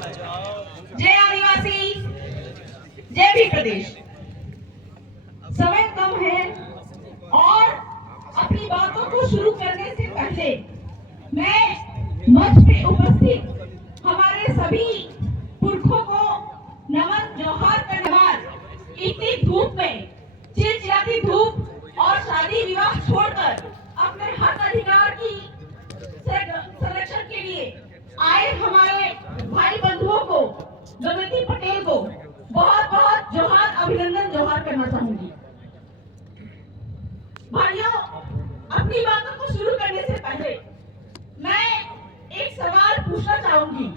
जय आदिवासी, जय भी प्रदेश। समय कम है और अपनी बातों को शुरू करने से पहले मैं मंच पे उपस्थित हमारे सभी पुरखों को नमन जोहार करने। इतनी धूप में, चिलचिलाती धूप और शादी विवाह छोड़कर अपने हक अधिकार की संरक्षण के लिए आए हमारे भाई बंधुओं को, गगनदीप पटेल को बहुत बहुत जोहार, अभिनंदन जोहार करना चाहूंगी। भाइयों, अपनी बातों को शुरू करने से पहले मैं एक सवाल पूछना चाहूंगी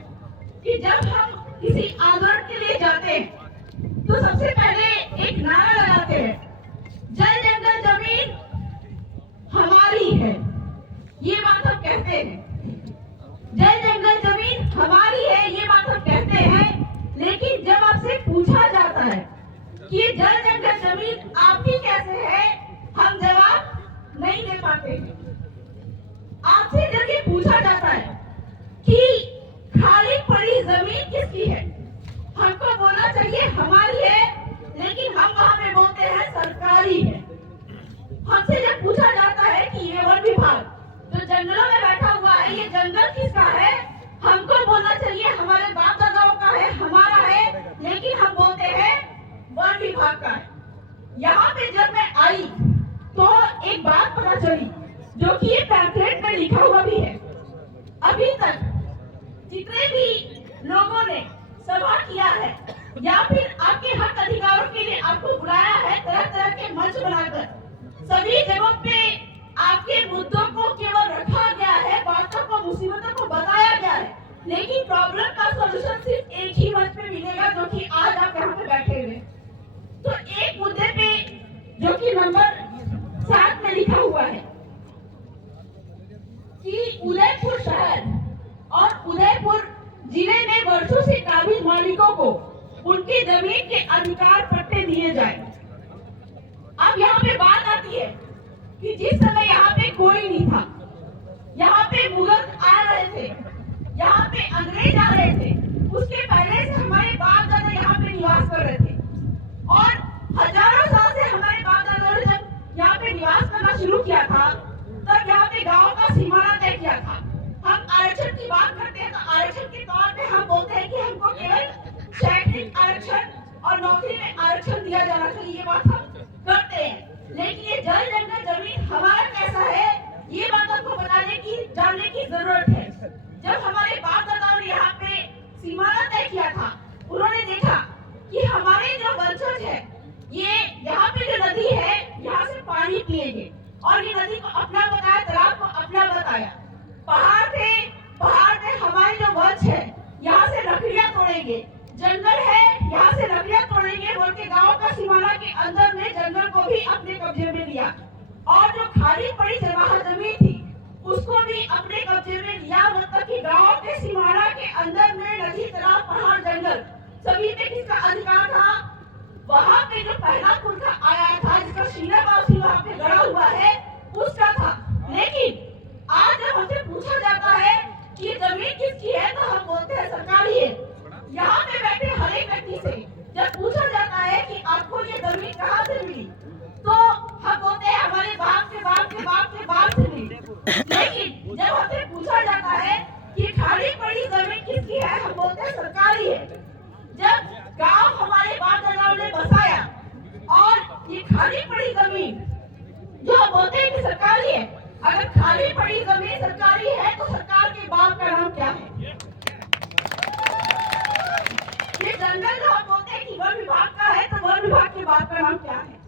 कि जब हम किसी आंदोलन के लिए जाते हैं तो सबसे पहले एक नारा लगाते हैं, जल जंगल जमीन हमारी है। ये बात हम कहते हैं, जल जंगल जमीन हमारी है, ये बात हम कहते हैं। लेकिन जब आपसे पूछा जाता है कि ये जल जंगल जमीन आपकी कैसे है, हम जवाब नहीं दे पाते। आपसे जब ये पूछा जाता है कि खाली पड़ी जमीन किसकी है, हमको बोलना चाहिए हमारी है, लेकिन हम वहां पे बोलते हैं सरकारी है। हमसे जब पूछा जाता है कि ये वन विभाग जो जंगलों में बैठा हुआ है, ये जंगल किसका है, हमको बोलना चाहिए हमारे बाप दादाओं का है, हमारा है, लेकिन हम बोलते हैं वन विभाग का है। यहाँ पे जब मैं आई तो एक बात पता चली, जो कि ये पैम्फलेट में लिखा हुआ भी है। अभी तक जितने भी लोगों ने सभा किया है या फिर आपके हक अधिकारों के लिए आपको बुलाया है तरह तरह के मंच बनाकर, सभी जगहों पे आपके मुद्दों को केवल रखा गया है, बातों को, मुसीबतों को बताया गया है, लेकिन प्रॉब्लम का सॉल्यूशन सिर्फ एक ही मंच पे मिलेगा, जो कि आज आप यहाँ पे बैठे हुए। तो एक मुद्दे पे जो कि नंबर 7 में लिखा हुआ है कि उदयपुर शहर और उदयपुर जिले में वर्षों से काबिज मालिकों को उनकी जमीन के अधिकार पट्टे दिए जाए। अब यहाँ पे बात आती है कि जिस समय यहाँ पे कोई नहीं था, यहाँ पे मुगल आ रहे थे, यहाँ पे अंग्रेज आ रहे थे, उसके पहले से हमारे बाप दादा यहाँ पे निवास कर रहे थे और हजारों साल से हमारे बाप दादा ने जब यहाँ पे निवास करना शुरू किया था, तब यहाँ पे गांव का सीमाना तय किया था। हम आरक्षण की बात करते हैं तो आरक्षण के तौर पे हम बोलते हैं कि हमको केवल शैक्षणिक आरक्षण और नौकरी में आरक्षण दिया जाना चाहिए, ये बात हम करते हैं। लेकिन ये जल जंगल जमीन हमारा कैसा है, ये बात आपको बताने की, जानने की जरूरत है। जब हमारे बाप दादाओं ने यहाँ पे सीमाना तय किया था, उन्होंने देखा कि हमारे जो वंशज है, ये यहाँ पे जो नदी है, यहाँ से पानी पिएंगे और ये नदी को अपना बताया, तालाब को अपना बताया। पहाड़ पे हमारे जो वंश है, यहाँ से लकड़ियाँ तोड़ेंगे, जंगल है, यहाँ से लकड़ियाँ तोड़ेंगे बोल के गाँव का सीमाना के अंदर में जंगल को भी अपने कब्जे में लिया और जो खाली पड़ी जवाहर जमीन थी उसको भी अपने कब्जे में लिया। मतलब कि गाँव के सीमाना के अंदर में नदी, तालाब, पहाड़, जंगल सभी पे किसका अधिकार था? वहाँ पे जो पहला पुरखा आया था, जिसका शीलाबासी वहाँ पे गड़ा हुआ है, उसका था। लेकिन आज जब हमसे पूछा जाता है कि ये जमीन किसकी है, तो हम बोलते हैं सरकारी है। यहाँ पे बैठे हर एक व्यक्ति से जब पूछा जाता है कि आपको ये जमीन कहाँ से मिली, तो हम बोलते हैं हमारे बाप के बाप के बाप के बाप से मिली। लेकिन जब हमसे पूछा जाता है कि खाली पड़ी जमीन किसकी है, हम बोलते हैं सरकारी है। जब गांव हमारे बाप दादाओं ने बसाया और ये खाली पड़ी जमीन जो हम बोलते हैं कि सरकारी है, अगर खाली पड़ी जमीन सरकारी है तो सरकार के बाप का नाम क्या है? ये जंगल जो हम बोलते हैं कि वन विभाग का है, तो वन विभाग के बाप का नाम क्या है?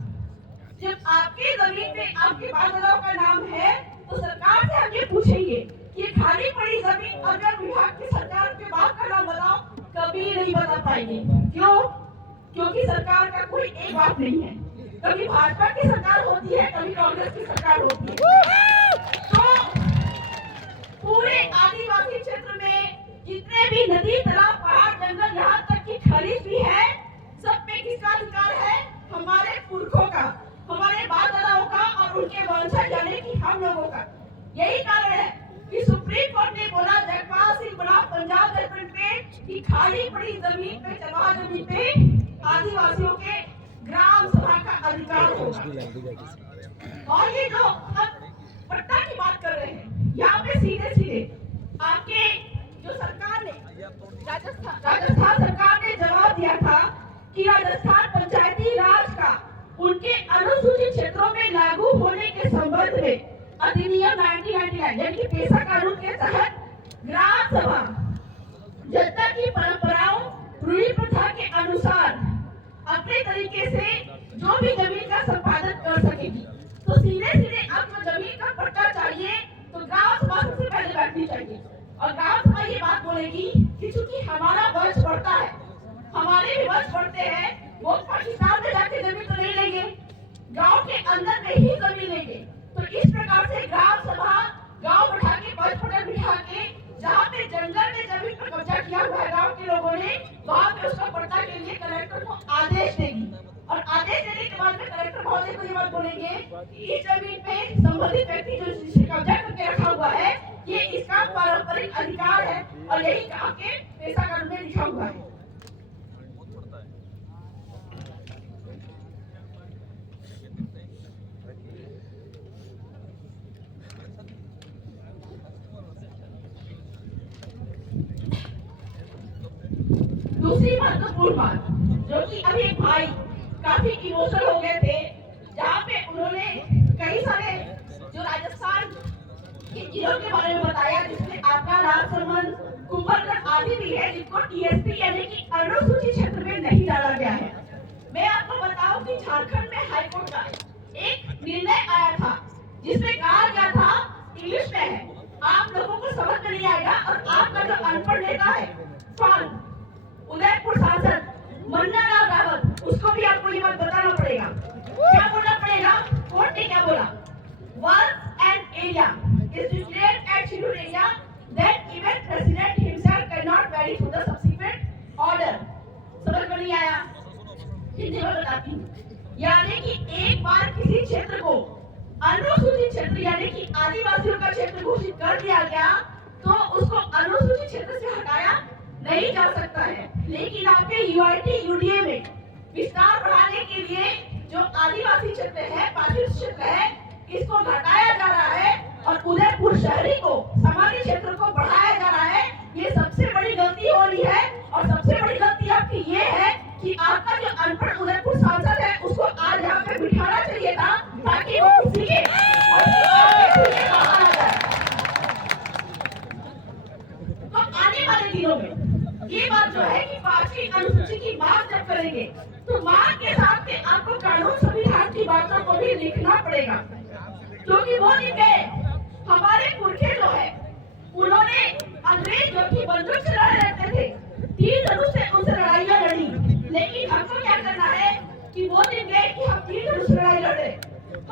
जब आपकी जमीन पे आपके बाप दादाओं का नाम है, तो सरकार से हम ये पूछेंगे कि ये खाली पड़ी जमीन अगर विभाग की सरकार के बाप का नाम बताओ, कभी नहीं बता पाएंगे। क्यों? क्योंकि सरकार का कोई एक बाप नहीं है। कभी भाजपा की सरकार होती है, कभी कांग्रेस की सरकार होती है। तो पूरे आदिवासी क्षेत्र में जितने भी नदी, तालाब, पहाड़, जंगल, यहाँ तक की खनिज भी है, सब पे किसका अधिकार है? हमारे पुरखों का, हमारे बाप दादाओं का और उनके वंशज यानी कि हम लोगों का। यही कारण है कि सुप्रीम कोर्ट ने बोला, जगपाल सिंह बराव पंजाब जजमेंट में कि खाली पड़ी जमीन पे, चलवा जमीन पे आदिवासियों के ग्राम सभा का अधिकार होगा। और ये जो हम पट्टा की बात कर रहे हैं, यहाँ पे सीधे सीधे आपके जो सरकार ने, राजस्थान सरकार ने जवाब दिया था कि राजस्थान पंचायती राज का उनके अनुसूचित क्षेत्रों में लागू होने के संबंध में अधिनियम 1999 यानी कि पेशा कानून के तहत ग्राम सभा जनता की परंपराओं, रूढ़ी प्रथा के अनुसार अपने तरीके से जो भी जमीन का संपादन कर सकेगी। तो सीधे सीधे आपको जमीन का पट्टा चाहिए तो ग्राम सभा सबसे पहले बैठनी चाहिए और ग्राम सभा ये बात बोलेगी कि चूंकि हमारा वंश बढ़ता है, हमारे भी वंश बढ़ते हैं, वो पाकिस्तान में जाके जमीन तो नहीं लेंगे, गांव के अंदर में ही जमीन लेंगे। तो इस प्रकार से ग्राम सभा गांव बैठा के, पंच पटल बिठा के, जहाँ पे जंगल में जमीन पर कब्जा किया हुआ है गांव के लोगों ने, वहाँ पे उसका पट्टा के लिए कलेक्टर को आदेश देगी और आदेश देने के बाद में कलेक्टर महोदय को ये बात बोलेंगे कि इस जमीन पे संबंधित व्यक्ति जो जिसे कब्जा करके रखा हुआ है, ये इसका पारंपरिक अधिकार है और यही आपके पेशा कानून में लिखा हुआ है। दूसरी महत्वपूर्ण बात जो कि अभी एक भाई काफी इमोशनल हो गए थे, जहाँ पे उन्होंने कई सारे जो राजस्थान के जिलों के बारे में बताया, जिसमें आपका राजसमंद, कुंभलगढ़ आदि भी है, जिनको टीएसपी यानी कि अनुसूचित क्षेत्र में नहीं डाला गया है। मैं आपको बताऊं कि झारखंड में हाईकोर्ट का एक निर्णय आया था जिसमें कहा गया था, इंग्लिश में है, आप लोगों को समझ में नहीं आएगा और आपका जो अनपढ़ नेता है उदयपुर सांसद मन्ना लाल रावत, उसको भी आपको ये बात बताना पड़ेगा। क्या बोलना पड़ेगा? कोर्ट ने क्या बोला? Once an area is declared as scheduled area, then even president himself cannot vary through the subsequent order. समझ में नहीं आया? हिंदी में बताती हूँ। यानी कि एक बार किसी क्षेत्र को अनुसूचित क्षेत्र यानी कि आदिवासियों का क्षेत्र घोषित कर दिया गया तो उसको अनुसूचित क्षेत्र से हटाया नहीं जा सकता है। लेकिन आपके यूआईटी यूडीए में विस्तार बढ़ाने के लिए जो आदिवासी क्षेत्र है, पार्थिव क्षेत्र है, इसको घटाया जा रहा है और उदयपुर शहरी को, सामान्य क्षेत्र को बढ़ाया जा रहा है। ये सबसे बड़ी गलती हो रही है और सबसे बड़ी गलती आपकी ये है कि आपका जो अनपढ़ उदयपुर सांसद है उसको आज यहाँ पे बिठाना चाहिए था ताकि वो सीखे और तो आने वाले दिनों में ये बात जो है कि 5वीं अनुसूची की बात जब करेंगे तो मांग के साथ में आपको कानून संविधान की बातों को भी लिखना पड़ेगा, क्योंकि वो दिन गए हमारे पुरखे जो है उन्होंने अंग्रेज जो कि बंदूक से लड़े रहते थे, 3 धनुष से उनसे लड़ाइयां लड़ी। लेकिन हमको क्या करना है कि वो दिन गए कि हम 3 धनुष से लड़ाई लड़े,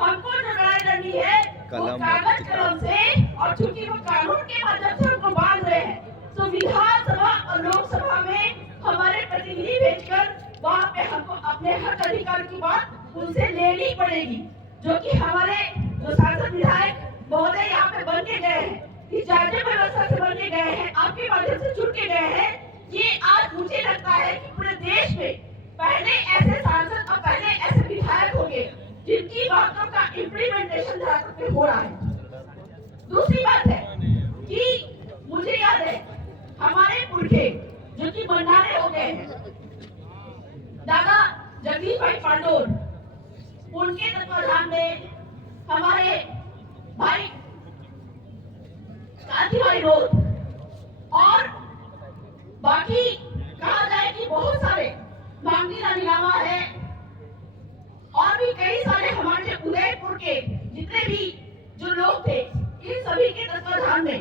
हमको जो लड़ाई लड़नी है वो कागज कलम से, और चूंकि वो कानून के माध्यम से हमको बांध रहे हैं तो विधानसभा और लोकसभा में हमारे प्रतिनिधि भेजकर वहाँ पे हमको अपने हक अधिकार की बात उनसे लेनी पड़ेगी, जो कि हमारे जो सांसद विधायक महोदय यहाँ पे बन के गए हैं, इस राज्य व्यवस्था से बन के गए हैं, आपके माध्यम से जुड़ के गए हैं। ये आज मुझे लगता है कि पूरे देश में पहले ऐसे सांसद और पहले ऐसे विधायक होंगे जिनकी बातों का इम्प्लीमेंटेशन झारखंड में हो रहा है। दूसरी बात है कि मुझे याद है हमारे पुरखे जो कि बंडारे हो गए हैं, दादा जगदीश भाई पांडोर, उनके तत्वाधान में हमारे भाई कांति भाई रोड और बाकी कहा जाए कि बहुत सारे मांगनी रानीनामा है और भी कई सारे हमारे उदयपुर के जितने भी जो लोग थे, इन सभी के तत्वाधान में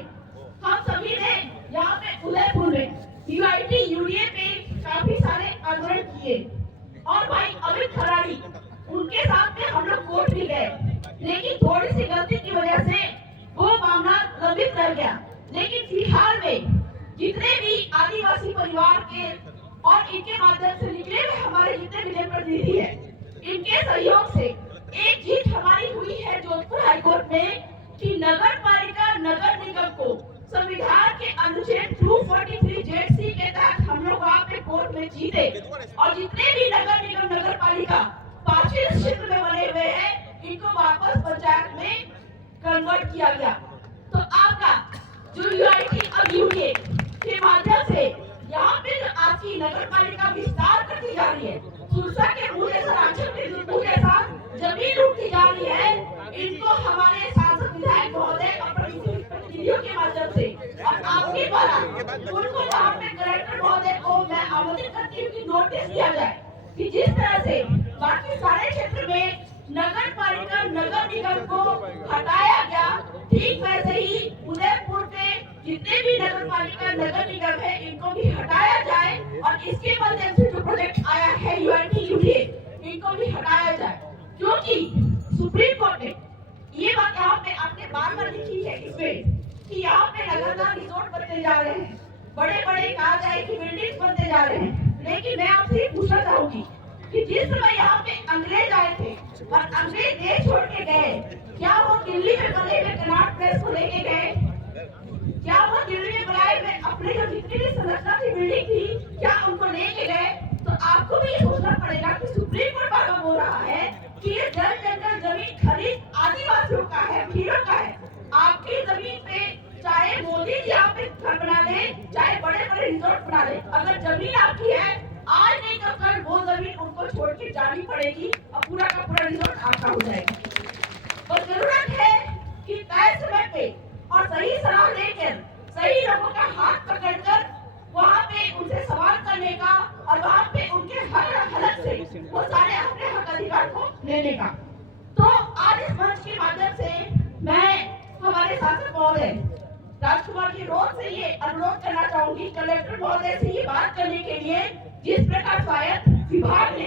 हम सभी ने यहाँ पे उदयपुर में यूआईटी यूडीए पे काफी सारे आंदोलन किए और भाई अमित खराड़ी उनके साथ में हम लोग कोर्ट भी गए, लेकिन थोड़ी सी गलती की वजह से वो मामला लंबित रह गया। लेकिन फिलहाल में जितने भी आदिवासी परिवार के और इनके माध्यम से निकले हुए हमारे जितने भी जनप्रतिनिधि है, इनके सहयोग से एक जीत हमारी हुई है जोधपुर हाईकोर्ट में कि नगर पालिका नगर निगम को संविधान के अनुच्छेद 243 जेड सी के तहत जीते और जितने भी नगर निगम नगर पालिका 5वें क्षेत्र में बने हुए हैं इनको वापस पंचायत में कन्वर्ट किया गया। तो आपका जो यूआईटी और यूडीए के माध्यम से यहाँ पे जो आपकी नगर पालिका विस्तार करती जा रही है, सुरसा के मुंह जैसा रांचल के मुंह जैसा जमीन उठती जा रही है, इनको हमारे सांसद विधायक महोदय और प्रतिनिधियों के माध्यम से और आपके द्वारा उनको वहाँ पे कलेक्टर महोदय को मैं आवेदन करती हूँ कि नोटिस दिया जाए कि जिस तरह से बाकी सारे क्षेत्र में नगर पालिका नगर निगम को हटाया गया, ठीक वैसे ही उदयपुर के जितने भी नगर पालिका नगर निगम है इनको भी हटाया जाए और इसके माध्यम से जो प्रोजेक्ट आया है यूआईटी यूडीए इनको भी हटाया जाए, क्योंकि सुप्रीम कोर्ट ने ये बात यहाँ पे आपने बार-बार लिखी है इसमें कि यहाँ पे लगातार रिजॉर्ट बनते जा रहे हैं, बड़े-बड़े कहा जाए कि बिल्डिंग्स बनते जा रहे हैं। लेकिन मैं आपसे पूछना चाहूंगी कि जिस समय यहाँ पे अंग्रेज आए थे और अंग्रेज देश छोड़ के गए, क्या वो दिल्ली में बने हुए कनॉट प्लेस को लेके गए? क्या वो दिल्ली में बनाए हुए अपने जो जितनी भी संरचना की बिल्डिंग थी क्या उनको लेके गए? तो आपको भी ये सोचना पड़ेगा कि सुप्रीम कोर्ट बार-बार बोल रहा है कि ये जल जंगल जमीन खरीद आदिवासियों का है, भीड़ों का है। आपकी जमीन पे चाहे मोदी जी यहाँ पे घर बना ले, चाहे बड़े-बड़े रिजॉर्ट बना ले, अगर जमीन आपकी है आज नहीं तो कल वो जमीन उनको छोड़ के जानी पड़ेगी और पूरा का पूरा रिजॉर्ट आपका हो जाएगा। और जरूरत है कि तय समय पे और सही सलाह लेकर सही लोगों का हाथ पकड़कर वहाँ पे उनसे सवाल करने का और वहाँ पे उनके हर हलक से वो सारे अपने हक अधिकार को लेने का। तो आज इस मंच के माध्यम से मैं हमारे शासक महोदय राजकुमार जी रोज से ये अनुरोध करना चाहूंगी कलेक्टर महोदय से ये बात करने के लिए जिस प्रकार स्वायत्त विभाग ने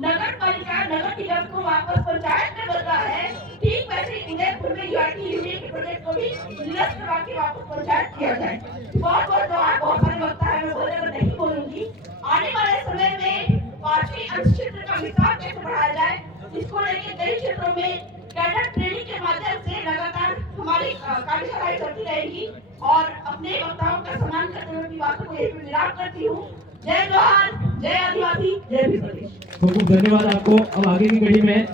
नगर पालिका नगर निगम को वापस पंचायत में बदला है, ठीक वैसे उदयपुर में यूआईटी यूडीए के प्रोजेक्ट को भी निरस्त करवा के वापस पंचायत किया जाए। बहुत सारे वक्ता है, मैं बहुत ज्यादा नहीं बोलूंगी। आने वाले समय में 5वीं अंश क्षेत्र का विस्तार कैसे बढ़ाया जाए, इसको लेकर कई क्षेत्रों में कैडर ट्रेनिंग के माध्यम से लगातार हमारी कार्यशालाएं चलती रहेगी और अपने वक्ताओं का सम्मान करते हुए अपनी बातों को यही पे विराम करती हूँ। जय जोहार, जय आदिवासी, जय भी प्रदेश। खूब धन्यवाद आपको। अब आगे की कड़ी में